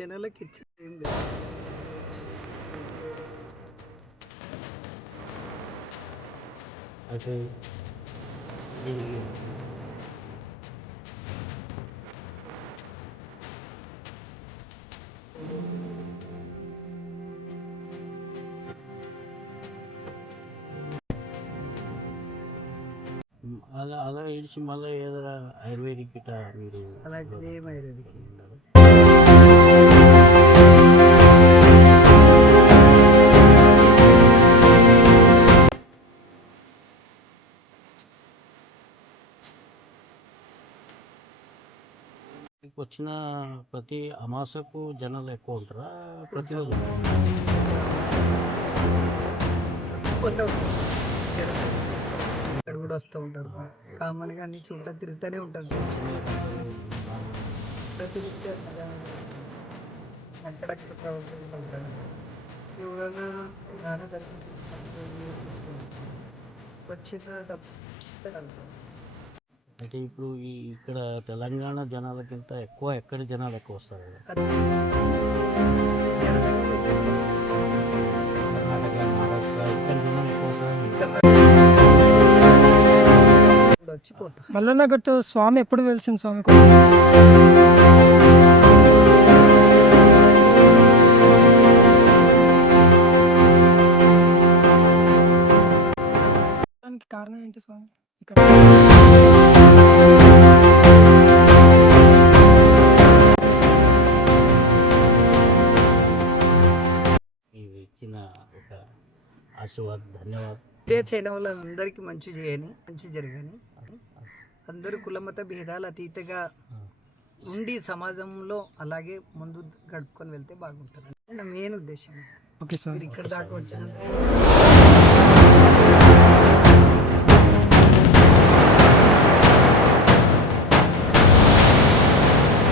జనాలకు ఇచ్చేది ఏం లేదు. అయితే దీనికి అలా అలా ఇడిచి మళ్ళీ ఏదైనా ఆయుర్వేదిక్ గిట్ట మీరు అలాంటిది ఏం ఆయుర్వేదిక్ ఉండదు. ఇక్కడికి వచ్చిన ప్రతి అమాసకు జనాలు ఎక్కువ ఉంటారా ప్రతిరోజు? ఇక్కడ కూడా వస్తూ ఉంటారు కామన్గా అన్ని చూడటం తిరుగుతూనే ఉంటారు. అక్కడక్కడ ప్రవర్తిస్తుంటారు. ఎవరైనా జ్ఞాన దర్శనం వచ్చిన అంటే ఇప్పుడు ఇక్కడ తెలంగాణ జనాలకింత ఎక్కువ ఎక్కడి జనాలు ఎక్కువ వస్తారు కదా? కర్ణాటక, మహారాష్ట్ర ఇక్కడ జనాలు ఎక్కువ వస్తారు. వచ్చిపోతాం. మల్లన్న గట్టు స్వామి ఎప్పుడు వెలిసింది స్వామి? దానికి కారణం ఏంటి స్వామి? ఇక్కడ ఇవి ఇచ్చిన ఒక ఆశీర్వాద్ ధన్యవాద్. ఇదే చేయడం వల్ల అందరికీ మంచి జరగని అందరూ కులమత భేదాలు అతీతంగా ఉండి సమాజంలో అలాగే ముందు గడుపుకొని వెళ్తే బాగుంటుంది. మెయిన్ ఉద్దేశం. Okay sir. ఇక్కడ దాకా వచ్చిన